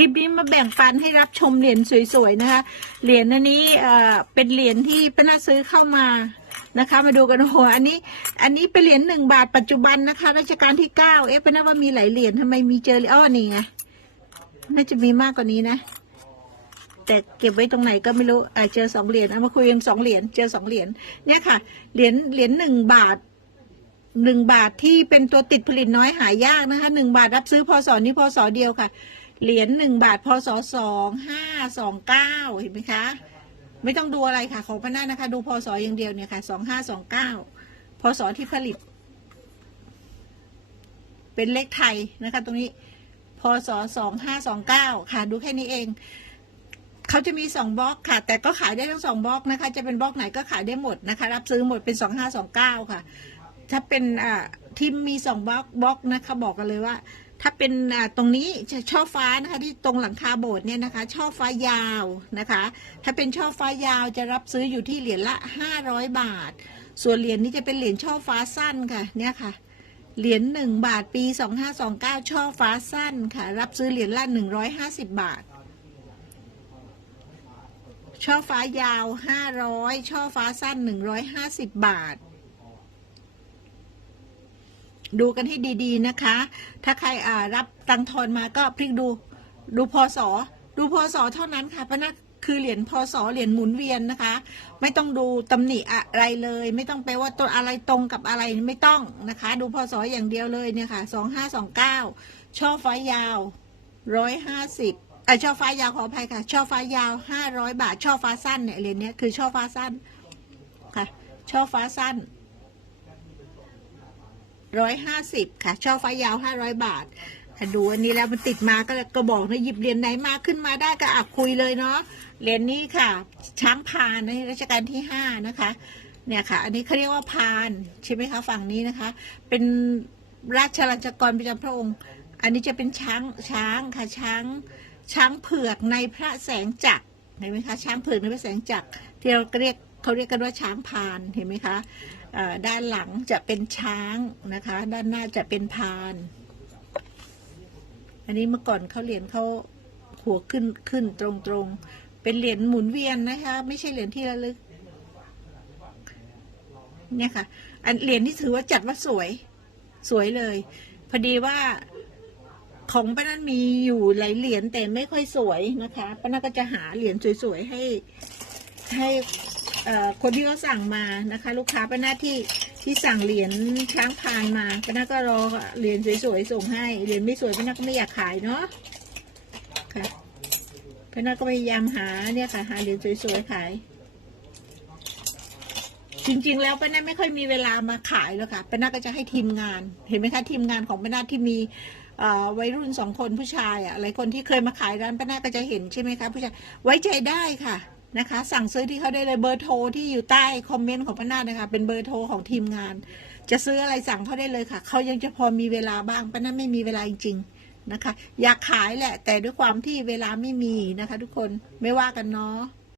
คลิปนี้มาแบ่งปันให้รับชมเหรียญสวยๆนะคะ เหรียญอันนี้เอ่อเป็นเหรียญที่ป้านาซื้อเข้ามานะคะ มาดูกันโอ้โหอันนี้ อันนี้เป็นเหรียญหนึ่งบาทปัจจุบันนะคะรัชกาลที่เก้าเอ๊ะป้านาว่ามีหลายเหรียญทำไมมีเจออ้อนี่ไงน่าจะมีมากกว่านี้นะ แต่เก็บไว้ตรงไหนก็ไม่รู้อ่าเจอสองเหรียญเอามาคุยกันสองเหรียญเจอสองเหรียญเนี่ยค่ะเหรียญเหรียญหนึ่งบาทหนึ่งบาทที่เป็นตัวติดผลิตน้อยหายากนะคะหนึ่งบาทรับซื้อพศนี้พศเดียวค่ะ เหรียญหนึ่งบาทพศสองห้าสองเก้าเห็นไหมคะ ไม่ต้องดูอะไรค่ะ ของพนันนะคะ ดูพศอย่างเดียวเนี่ยค่ะสองห้าสองเก้าพศที่ผลิต เป็นเลขไทยนะคะ ตรงนี้พศสองห้าสองเก้าค่ะ ดูแค่นี้เองเขาจะมีสองบล็อกค่ะ แต่ก็ขายได้ทั้งสองบล็อกนะคะ จะเป็นบล็อกไหนก็ขายได้หมดนะคะ รับซื้อหมดเป็นสองห้าสองเก้าค่ะ ถ้าเป็นอ่าที่มีสองบล็อกบล็อกนะคะ บอกกันเลยว่า ถ้าเป็นตรงนี้ช่อฟ้านะคะที่ตรงหลังคาโบสถ์เนี่ยนะคะ ช่อฟ้ายาวนะคะ ถ้าเป็นช่อฟ้ายาวจะรับซื้ออยู่ที่เหรียญละห้าร้อยบาท ส่วนเหรียญนี้จะเป็นเหรียญช่อฟ้าสั้นค่ะเนี่ยค่ะเหรียญหนึ่งบาทปีสองห้าสองเก้าช่อฟ้าสั้นค่ะ รับซื้อเหรียญละหนึ่งร้อยห้าสิบบาท ช่อฟ้ายาวห้าร้อยช่อฟ้าสั้นหนึ่งร้อยห้าสิบบาท ดูกันให้ดีๆนะคะ ถ้าใครรับตังทอนมาก็พลิกดูดูพศดูพศเท่านั้นค่ะพระนั่นคือเหรียญพศเหรียญหมุนเวียนนะคะ ไม่ต้องดูตำหนิอะไรเลย ไม่ต้องไปว่าตัวอะไรตรงกับอะไรไม่ต้องนะคะ ดูพศอย่างเดียวเลยเนี่ยค่ะสองห้าสองเก้าช่อฟ้ายาวร้อยห้าสิบอะช่อฟ้ายาวขออภัยค่ะ ช่อฟ้ายาวห้าร้อยบาท ช่อฟ้าสั้นเนี่ยเหรียญเนี้ยคือช่อฟ้าสั้นค่ะ ช่อฟ้าสั้น ร้อยห้าสิบค่ะ ช่อฟ้ายาวห้าร้อยบาทดูอันนี้แล้วมันติดมาก็ก็บอกนะหยิบเหรียญไหนมาขึ้นมาได้ก็อะคุยเลยเนาะเหรียญนี้ค่ะ ช้างพานในรัชกาลที่ห้านะคะ เนี่ยค่ะ อันนี้เขาเรียกว่าพานใช่ไหมคะฝั่งนี้นะคะ เป็นราชลัญจกรประจำพระองค์ อันนี้จะเป็นช้างช้างค่ะช้างช้างเผือกในพระแสงจักรเห็นไหมคะช้างเผือกในพระแสงจักรที่เราเรียก เขาเรียกกันว่าช้างพานเห็นไหมคะด้านหลังจะเป็นช้างนะคะ ด้านหน้าจะเป็นพาน อันนี้เมื่อก่อนเขาเหรียญเขาหัวขึ้นขึ้นตรงตรงๆ เป็นเหรียญหมุนเวียนนะคะ ไม่ใช่เหรียญที่ระลึกเนี่ยค่ะ อันเหรียญที่ถือว่าจัดว่าสวย สวยเลย พอดีว่าของป้านั้นมีอยู่หลายเหรียญแต่ไม่ค่อยสวยนะคะป้านั้นก็จะหาเหรียญสวยๆให้ให้ คนที่เขาสั่งมานะคะ ลูกค้าป้านาที่ที่สั่งเหรียญช้างพานมาป้าน้าก็รอเหรียญสวยๆส่งให้เหรียญไม่สวยป้าน้าก็ไม่อยากขายเนาะค่ะป้าน้าก็พยายามหาเนี่ยค่ะหาเหรียญสวยๆขาย จริงๆ แล้วป้าน้าไม่ค่อยมีเวลามาขายแล้วค่ะป้าน้าก็จะให้ทีมงาน เห็นไหมคะทีมงานของป้าน้าที่มีวัยรุ่นสองคนผู้ชายอะหลายคนที่เคยมาขายร้านป้าน้าก็จะเห็นใช่ไหมคะผู้ชายไว้ใจได้ค่ะ นะคะ สั่งซื้อที่เขาได้เลยเบอร์โทรที่อยู่ใต้คอมเมนต์ของป้านานะคะ เป็นเบอร์โทรของทีมงาน จะซื้ออะไรสั่งเขาได้เลยค่ะ เขายังจะพอมีเวลาบ้างป้านาไม่มีเวลาจริงๆนะคะ อยากขายแหละ แต่ด้วยความที่เวลาไม่มีนะคะ ทุกคนไม่ว่ากันเนาะ